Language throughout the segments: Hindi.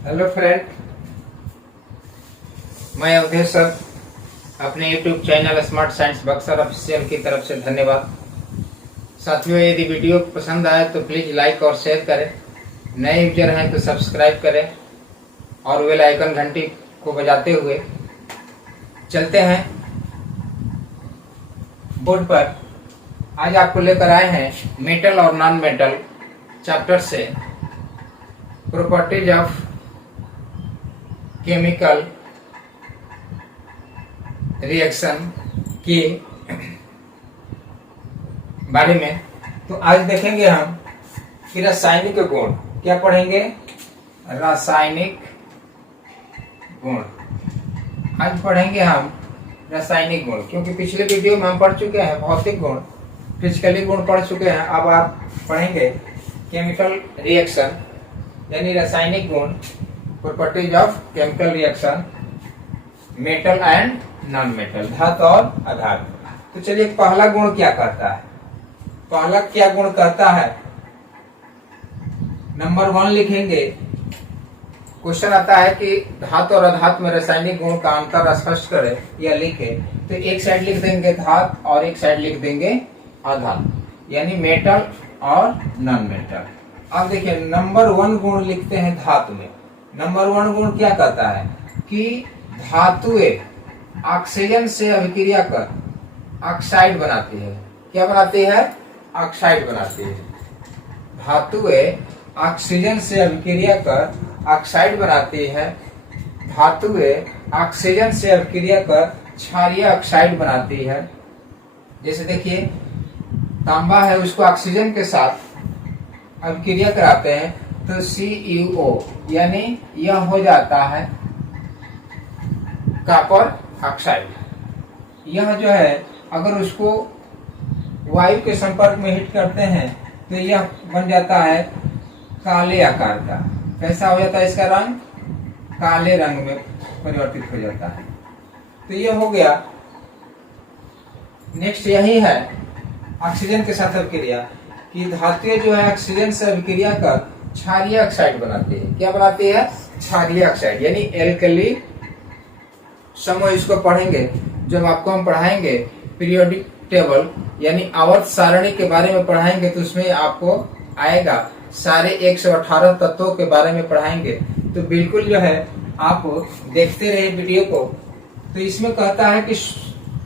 हेलो फ्रेंड, मैं अवधेश सर अपने YouTube channel smart science Buxar official की तरफ से धन्यवाद। साथियों, यदि वीडियो पसंद आए तो प्लीज़ लाइक और शेयर करें। नए यूजर हैं तो सब्सक्राइब करें और बेल आइकन घंटी को बजाते हुए चलते हैं बोर्ड पर। आज आपको लेकर आए हैं मेटल और नॉन मेटल चैप्टर से प्रॉपर्टीज ऑफ केमिकल रिएक्शन के बारे में। तो आज देखेंगे हम कि रासायनिक गुण। क्या पढ़ेंगे? रासायनिक गुण। आज पढ़ेंगे हम रासायनिक गुण, क्योंकि पिछले वीडियो में हम पढ़ चुके हैं भौतिक गुण, फिजिकली गुण पढ़ चुके हैं। अब आप पढ़ेंगे केमिकल रिएक्शन यानी रासायनिक गुण, properties of chemical reaction, metal and non metal, धातु और अधातु। तो चलिए, पहला गुण क्या कहता है? पहला क्या गुण कहता है? नंबर 1 लिखेंगे। क्वेश्चन आता है कि धातु और अधातु में रासायनिक गुण का अंतर स्पष्ट करें या लिखे। तो एक साइड लिख देंगे धातु और एक साइड लिख देंगे अधातु, यानी मेटल और नॉन मेटल। अब देखिए, नंबर 1 गुण लिखते हैं धातु में। नंबर 1 गुण क्या कहता है कि धातुएं ऑक्सीजन से अभिक्रिया कर ऑक्साइड बनाती है। क्या बनाती है? ऑक्साइड बनाती है। धातुएं ऑक्सीजन से अभिक्रिया कर ऑक्साइड बनाती है। धातुएं ऑक्सीजन से अभिक्रिया कर क्षारीय ऑक्साइड बनाती है। जैसे देखिए, तांबा है, उसको ऑक्सीजन के साथ अभिक्रिया कराते हैं तो CuO यानी यह हो जाता है कॉपर ऑक्साइड। यह जो है, अगर उसको वायु के संपर्क में हिट करते हैं तो यह बन जाता है काले आकार का। कैसा हो जाता है? इसका रंग काले रंग में परिवर्तित हो जाता है। तो यह हो गया। नेक्स्ट यही है ऑक्सीजन के साथ अभिक्रिया, कि धातुएं जो है ऑक्सीजन से अभिक्रिया कर क्षारीय ऑक्साइड बनाती है। क्या बनाती है? क्षारीय ऑक्साइड यानी एल्कली समूह। इसको पढ़ेंगे जब आपको हम पढ़ाएंगे पीरियोडिक टेबल यानी आवर्त सारणी के बारे में पढ़ाएंगे, तो उसमें आपको आएगा सारे 118 तत्वों के बारे में पढ़ाएंगे। तो बिल्कुल जो है आप देखते रहे वीडियो को। तो इसमें कहता है कि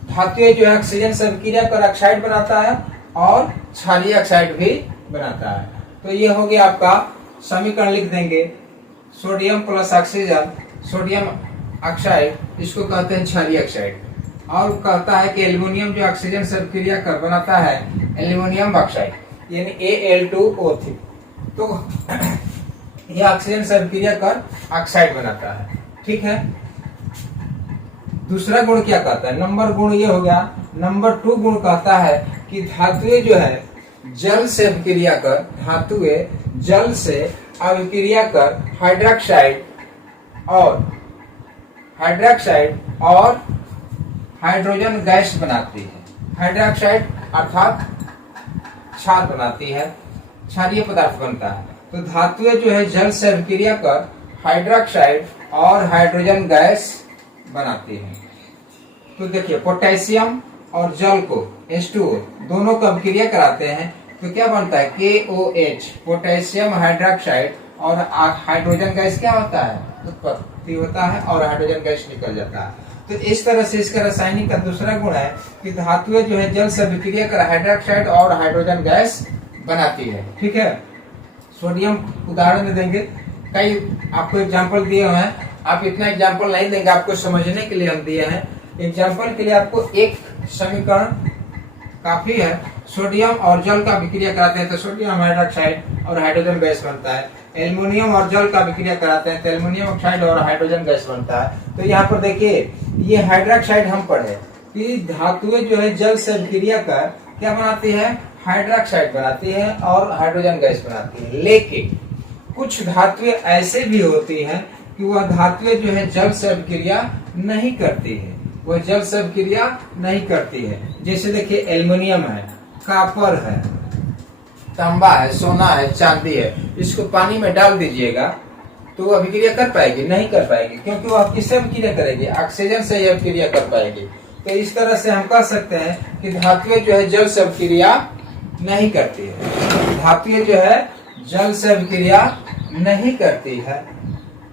धातुएं जो है ऑक्सीजन से अभिक्रिया कर ऑक्साइड बनाता है और क्षारीय ऑक्साइड भी बनाता है। तो ये हो गया आपका समीकरण। लिख देंगे sodium plus oxygen, sodium oxide, इसको कहते हैं क्षारीय ऑक्साइड। और कहता है कि एल्युमिनियम जो ऑक्सीजन से अभिक्रिया कर बनाता है एल्युमिनियम ऑक्साइड यानी Al2O3। तो यह ऑक्सीजन से अभिक्रिया कर ऑक्साइड बनाता है। ठीक है। दूसरा गुण क्या कहता है? नंबर गुण ये हो गया। नंबर 2 गुण कहता है कि धातुएं जो है जल से अभिक्रिया कर, धातुएं जल से अभिक्रिया कर हाइड्रोक्साइड और हाइड्रोजन गैस बनाती है। हाइड्रोक्साइड अर्थात क्षार बनाती है, क्षारीय पदार्थ बनता है। तो धातुएं जो है जल से अभिक्रिया कर हाइड्रोक्साइड और हाइड्रोजन गैस बनाती है। तो देखिए, पोटेशियम और जल को H2O दोनों को अभिक्रिया कराते हैं तो क्या बनता है? KOH, पोटेशियम हाइड्रोक्साइड और हाइड्रोजन गैस क्या होता है? उत्पत्ति होता है और हाइड्रोजन गैस निकल जाता है। तो इस तरह से इसका रासायनिक का दूसरा गुण है कि धातुएं जो है जल से अभिक्रिया कर हाइड्रोक्साइड और हाइड्रोजन गैस बनाती है। ठीक है। सोडियम उदाहरण देंगे, कई आपको एग्जाम्पल दिए हुए हैं। आप इतना एग्जाम्पल नहीं देंगे, आपको समझने के लिए हम दिए हैं। एग्जाम्पल के लिए आपको एक समीकरण काफी है। सोडियम और जल का अभिक्रिया कराते हैं तो सोडियम हाइड्रोक्साइड और हाइड्रोजन गैस बनता है। एल्युमिनियम और जल का अभिक्रिया कराते हैं तो एल्युमिनियम ऑक्साइड और हाइड्रोजन गैस बनता है। तो यहाँ पर देखिए, ये हाइड्रोक्साइड हम पढ़े कि धातुएं जो है जल से अभिक्रिया कर क्या बनाती है? हाइड्रोक्साइड बनाती है और हाइड्रोजन गैस बनाती है। लेकिन कुछ धातुएं ऐसे भी होती हैं कि वह धातुएं जो है जल से अभिक्रिया नहीं करती है, वह जल से अभिक्रिया नहीं करती है। जैसे देखिए, एल्युमिनियम है, कॉपर है, तांबा है, सोना है, चांदी है, इसको पानी में डाल दीजिएगा तो वो अभिक्रिया कर पाएगी? नहीं कर पाएगी, क्योंकि वो किससे अभिक्रिया करेगी? ऑक्सीजन से ही अभिक्रिया कर पाएगी। तो इस तरह से हम कह सकते हैं कि धातुएं जो है जल से अभिक्रिया नहीं करती है। धातुएं जो है जल से अभिक्रिया नहीं करती है,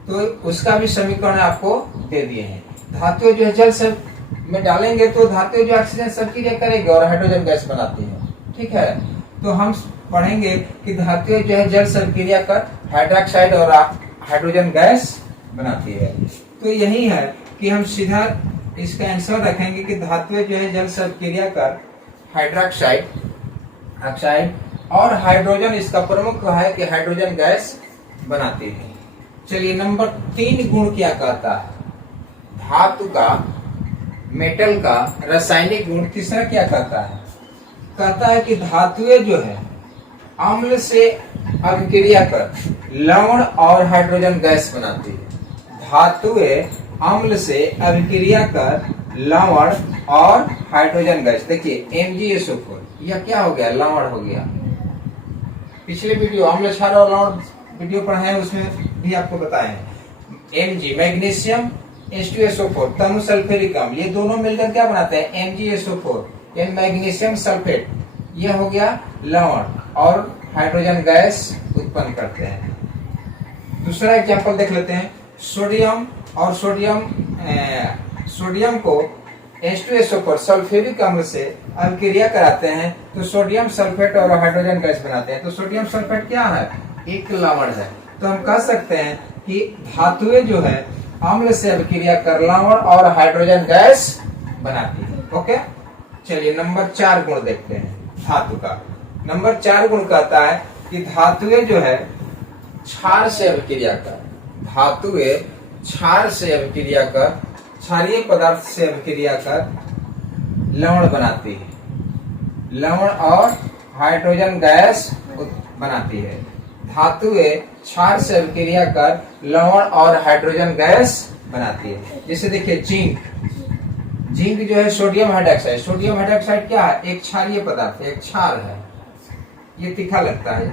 तो उसका भी समीकरण आपको दे दिए हैं। धातुएं जो है जल से में डालेंगे तो धातुएं जो ऑक्सीजन से अभिक्रिया करेगी और हाइड्रोजन गैस बनाती है। ठीक है, तो हम पढ़ेंगे कि धातुएं जो है जल से अभिक्रिया कर हाइड्रोक्साइड और हाइड्रोजन गैस बनाती है। तो यही है कि हम सीधा इसका आंसर रखेंगे कि धातुएं जो है जल से अभिक्रिया कर हाइड्रोक्साइड ऑक्साइड और हाइड्रोजन, इसका प्रमुख है कि हाइड्रोजन गैस बनाती है। चलिए नंबर 3 गुण क्या कहता है? धातु का, मेटल का रासायनिक गुण तीसरा क्या कहता है? कहता है कि धातुएं जो है अम्ल से अभिक्रिया कर लवण और हाइड्रोजन गैस बनाती है। धातुएं अम्ल से अभिक्रिया कर लवण और हाइड्रोजन गैस, देखिए MgSO4, यह क्या हो गया? लवण हो गया। पिछले वीडियो अम्ल क्षार और लवण वीडियो पढ़े हैं, उसमें भी आपको बताए हैं। Mg मैग्नीशियम, H2SO4 तनु सल्फ्यूरिक अम्ल, ये दोनों मिलकर क्या बनाते हैं? MgSO4 यानी मैग्नीशियम सल्फेट, यह हो गया लवण और हाइड्रोजन गैस उत्पन्न करते हैं। दूसरा एग्जांपल देख लेते हैं। सोडियम और सोडियम को H2SO4 सल्फ्यूरिक अम्ल से अभिक्रिया कराते हैं तो सोडियम सल्फेट और हाइड्रोजन गैस बनाते हैं। तो सोडियम सल्फेट क्या है? एक लवण है। तो हम कह सकते हैं कि धातुएं जो है अम्ल से अभिक्रिया कर लवण और हाइड्रोजन गैस बनाती है। ओके, चलिए नंबर 4 गुण देखते हैं धातु का। नंबर 4 गुण कहता है कि धातुएं जो है क्षार से अभिक्रिया कर, धातुएं क्षार से अभिक्रिया कर, क्षारीय पदार्थ से अभिक्रिया कर लवण बनाती है, लवण और हाइड्रोजन गैस बनाती है। धातुएं क्षार से अभिक्रिया कर लवण और हाइड्रोजन गैस बनाती है। जैसे देखिए जिंक, जिंक जो है सोडियम हाइड्रोक्साइड, सोडियम हाइड्रोक्साइड क्या है? एक क्षारीय पदार्थ है, एक क्षार है, ये तीखा लगता है,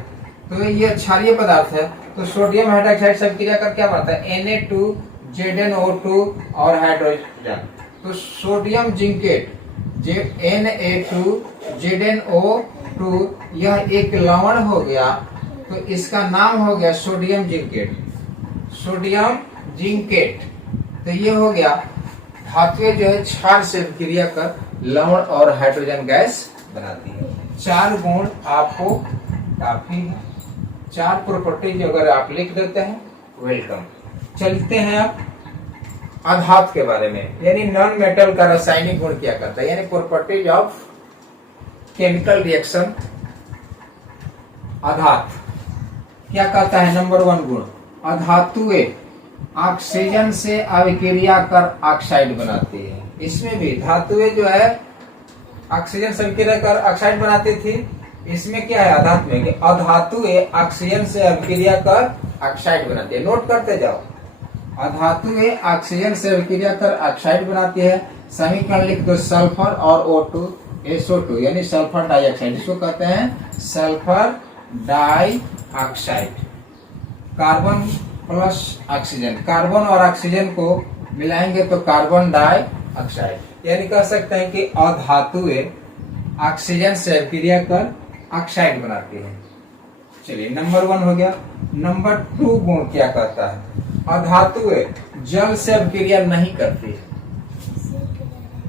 तो ये क्षारीय पदार्थ है। तो सोडियम हाइड्रोक्साइड से अभिक्रिया कर क्या बनता है? Na2ZnO2 और हाइड्रोजन, तो सोडियम जिंकेट Na2ZnO2 यह एक लवण हो गया, तो इसका नाम हो गया सोडियम जिंकेट, सोडियम जिंकेट। तो ये हो गया धातुएं जो है क्षार से अभिक्रिया कर लवण और हाइड्रोजन गैस बनाती है। 4 गुण आपको काफी है, 4 प्रॉपर्टीज अगर आप लिख देते हैं वेलकम। चलते हैं अब अधातु के बारे में, यानी नॉन मेटल का रासायनिक गुण क्या करता है, यानी प्रॉपर्टीज ऑफ केमिकल रिएक्शन अधातु क्या कहता है? नंबर 1 गुण, अधातुएं ऑक्सीजन से अभिक्रिया कर ऑक्साइड बनाती है। इसमें भी धातुएं जो है ऑक्सीजन से अभिक्रिया कर ऑक्साइड बनाती थी, इसमें क्या है अधातु में कि अधातुएं ऑक्सीजन से अभिक्रिया कर ऑक्साइड बनाती है। नोट करते जाओ, अधातुएं ऑक्सीजन से अभिक्रिया कर ऑक्साइड बनाती है। समीकरण लिख दो, सल्फर और O2 SO2 यानी सल्फर डाइऑक्साइड, इसको कहते हैं sulphur dioxide. Carbon plus oxygen, carbon और ऑक्सीजन को मिलाएंगे तो कार्बन डाइऑक्साइड, यानी कह सकते हैं कि अधातुएं ऑक्सीजन से अभिक्रिया कर ऑक्साइड बनाती है। चलिए नंबर 1 हो गया। नंबर 2 गुण क्या कहता है? अधातुएं जल से अभिक्रिया नहीं करती है।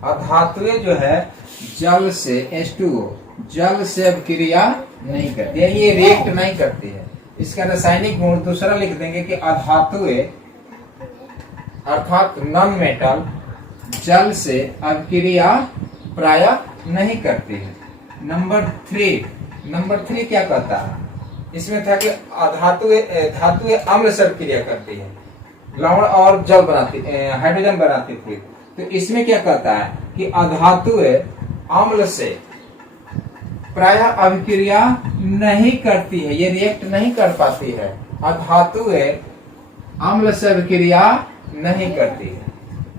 अधातुएं जो है जल से H2O जल से अभिक्रिया नहीं करती है, ये रिएक्ट नहीं करती है। इसका रासायनिक गुण दूसरा लिख देंगे कि अधातुएं अर्थात नॉन मेटल जल से अभिक्रिया प्रायः नहीं करती है। नंबर 3 क्या कहता है? इसमें था कि धातुएं अम्ल से अभिक्रिया करती है, लवण और जल बनाती, हाइड्रोजन बनाती थी। तो इसमें क्या कहता है कि अधातुएं अम्ल से प्रायः अभिक्रिया नहीं करती है, ये रिएक्ट नहीं कर पाती है। अधातुएं अम्ल से अभिक्रिया नहीं करती है।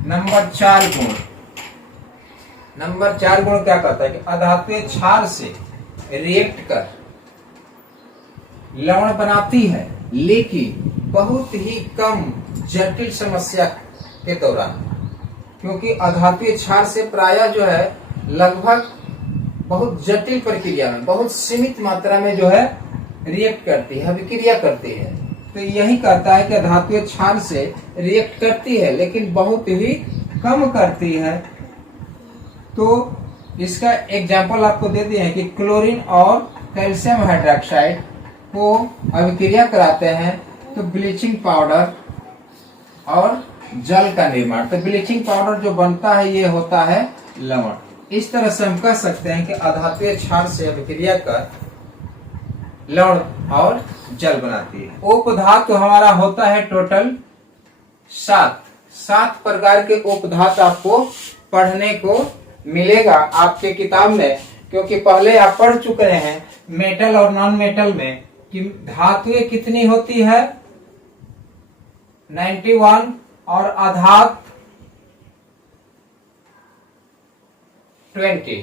नंबर 4 गुण क्या कहता है कि अधातुएं क्षार से रिएक्ट कर लवण बनाती है लेकिन बहुत ही कम जटिल समस्या के दौरान, क्योंकि अधातुए क्षार से प्रायः जो है लगभग बहुत जटिल प्रक्रिया में बहुत सीमित मात्रा में जो है रिएक्ट करती है, अभिक्रिया करती है। तो यही कहता है कि अधातुए क्षार से रिएक्ट करती है लेकिन बहुत ही कम करती है। तो इसका एग्जाम्पल आपको दे दिए हैं कि क्लोरीन और कैल्शियम हाइड्रोक्साइड को अभिक्रिया कराते हैं तो ब्लीचिंग पाउडर और जल का निर्माण। तो ब्लीचिंग पाउडर जो बनता है ये होता है लवण। इस तरह से हम कह सकते हैं कि अधातुए क्षार से अभिक्रिया कर लवण और जल बनाती है। उपधातु हमारा होता है टोटल 7 प्रकार के उपधातु आपको पढ़ने को मिलेगा आपके किताब में, क्योंकि पहले आप पढ़ चुके हैं मेटल और नॉन मेटल में कि धातुएं कितनी होती है 91 और अधात 20।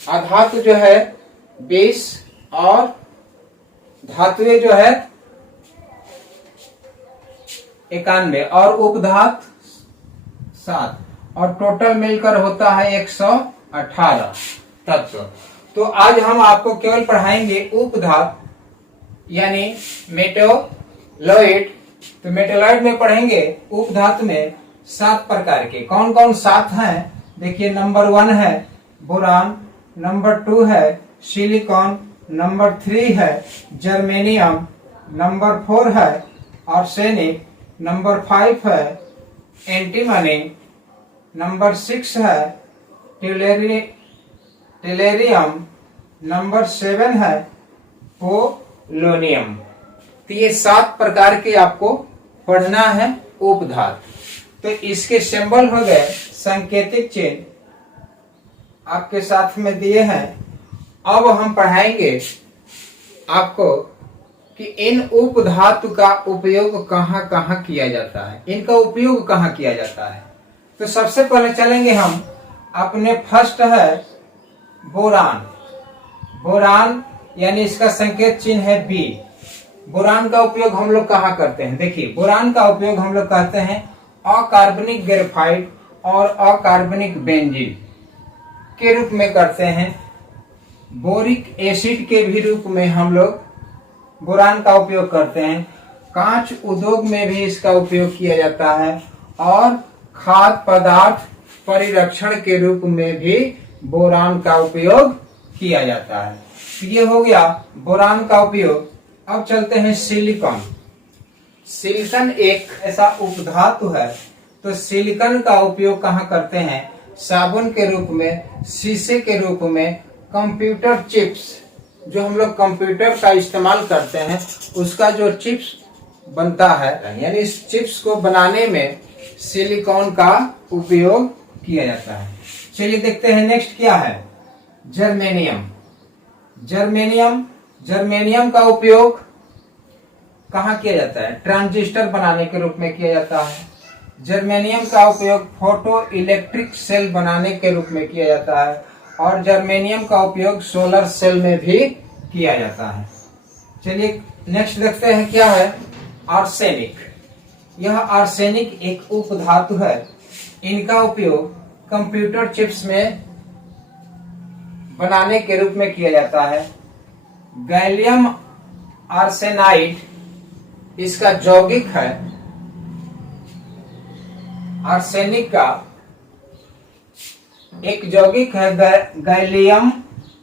अधातु जो है 20 और धातुएं जो है 91 और उपधात 7 और टोटल मिलकर होता है 118 तत्व। तो आज हम आपको केवल पढ़ाएंगे उपधात यानी मेटोलॉइड। तो मेटोलॉइड में पढ़ेंगे उपधातु में 7 प्रकार के। कौन कौन 7 हैं देखिए। नंबर 1 है बोरान, नंबर 2 है सिलिकॉन, नंबर 3 है जर्मेनियम, नंबर 4 है आर्सेनिक, नंबर 5 है एंटीमनी, नंबर 6 है टेलेरियम, नंबर 7 है पोलोनियम। तो ये 7 प्रकार के आपको पढ़ना है उपधातु। तो इसके सिंबल हो गए, सांकेतिक चिन्ह आपके साथ में दिए हैं। अब हम पढ़ाएंगे आपको कि इन उपधातु का उपयोग कहाँ कहाँ किया जाता है, इनका उपयोग कहाँ किया जाता है। तो सबसे पहले चलेंगे हम अपने फर्स्ट है बोरान। बोरान यानी इसका संकेत चिन्ह है बी। बोरान का उपयोग हम लोग कहाँ करते हैं देखिए। बोरान का उपयोग हम लोग कहते हैं अकार्बनिक ग्रेफाइट और अकार्बनिक बेंजीन के रूप में करते हैं। बोरिक एसिड के भी रूप में हम लोग बोरान का उपयोग करते हैं। कांच उद्योग में भी इसका उपयोग किया जाता है और खाद्य पदार्थ परिरक्षण के रूप में भी बोरान का उपयोग किया जाता है। तो ये हो गया बोरान का उपयोग। अब चलते हैं सिलिकॉन। सिलिकॉन एक ऐसा उपधातु है। तो सिलिकॉन का उपयोग कहाँ करते हैं, साबुन के रूप में, शीशे के रूप में, कंप्यूटर चिप्स जो हम लोग कंप्यूटर का इस्तेमाल करते हैं उसका जो चिप्स बनता है यानी इस चिप्स को बनाने में सिलिकॉन का उपयोग किया जाता है। चलिए देखते हैं नेक्स्ट क्या है, जर्मेनियम। जर्मेनियम का उपयोग कहाँ किया जाता है, ट्रांजिस्टर बनाने के रूप में किया जाता है। जर्मेनियम का उपयोग फोटो इलेक्ट्रिक सेल बनाने के रूप में किया जाता है और जर्मेनियम का उपयोग सोलर सेल में भी किया जाता है। चलिए नेक्स्ट देखते हैं क्या है, आर्सेनिक। यह आर्सेनिक एक उपधातु है। इनका उपयोग कंप्यूटर चिप्स में बनाने के रूप में किया जाता है। गैलियम आर्सेनाइड इसका यौगिक है। आर्सेनिक का एक यौगिक है गैलियम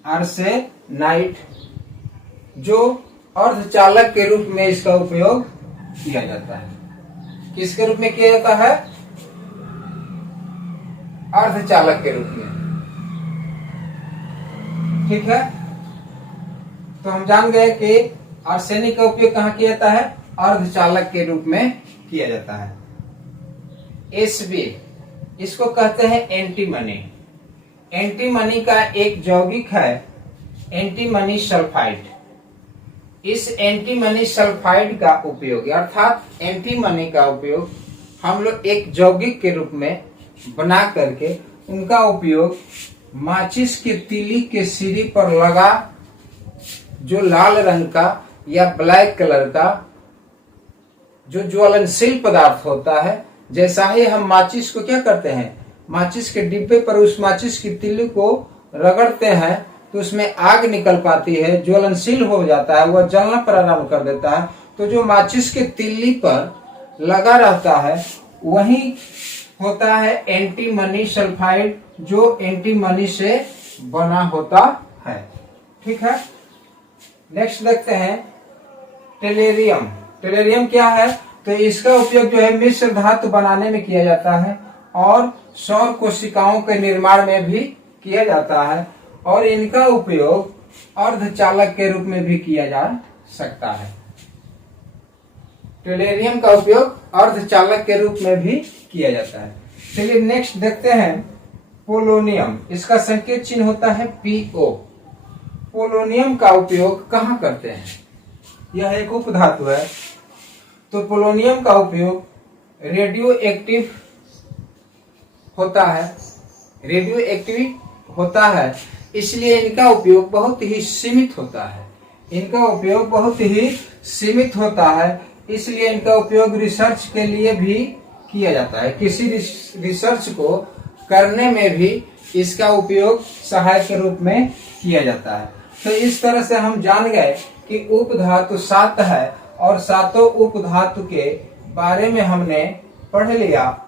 आर्सेनाइड जो अर्धचालक के रूप में इसका उपयोग किया जाता है। किसके रूप में किया जाता है, अर्धचालक के रूप में। ठीक है, तो हम जान गए कि आर्सेनिक का उपयोग कहाँ किया जाता है, अर्धचालक के रूप में किया जाता है। Sb इसको कहते हैं एंटीमनी। एंटीमनी का एक यौगिक है एंटीमनी सल्फाइड। इस एंटीमनी सल्फाइड का उपयोग अर्थात एंटीमनी का उपयोग हम लोग एक यौगिक के रूप में बना करके उनका उपयोग माचिस के तीली के सिरी पर लगा जो लाल रंग का या ब्लैक कलर का जो ज्वलनशील पदार्थ होता है, जैसा ही हम माचिस को क्या करते हैं, माचिस के डिब्बे पर उस माचिस की तिल्ली को रगड़ते हैं तो उसमें आग निकल पाती है, ज्वलनशील हो जाता है, वह जलना प्रारंभ कर देता है। तो जो माचिस के तिल्ली पर लगा रहता है वही होता है एंटीमनी सल्फाइड, जो एंटीमनी से बना होता है। ठीक है, नेक्स्ट देखते हैं टेलेरियम। टेलेरियम क्या है, तो इसका उपयोग जो है मिश्र धातु बनाने में किया जाता है और सौर कोशिकाओं के निर्माण में भी किया जाता है और इनका उपयोग अर्धचालक के रूप में भी किया जा सकता है। टेलेरियम का उपयोग अर्धचालक के रूप में भी किया जाता है। चलिए नेक्स्ट देखते हैं पोलोनियम। इसका संकेत चिन्ह होता है PO। पोलोनियम का उपयोग कहाँ करते हैं, यह एक उपधातु है, तो पोलोनियम का उपयोग रेडियो एक्टिव होता है, इसलिए इनका उपयोग बहुत ही सीमित होता है। इसलिए इनका उपयोग रिसर्च के लिए भी किया जाता है। किसी रिसर्च को करने में भी इसका उपयोग सहायक के रूप में किया जाता है। तो इस तरह से हम जान गए कि उपधातु 7 है और सातों उपधातु के बारे में हमने पढ़ लिया।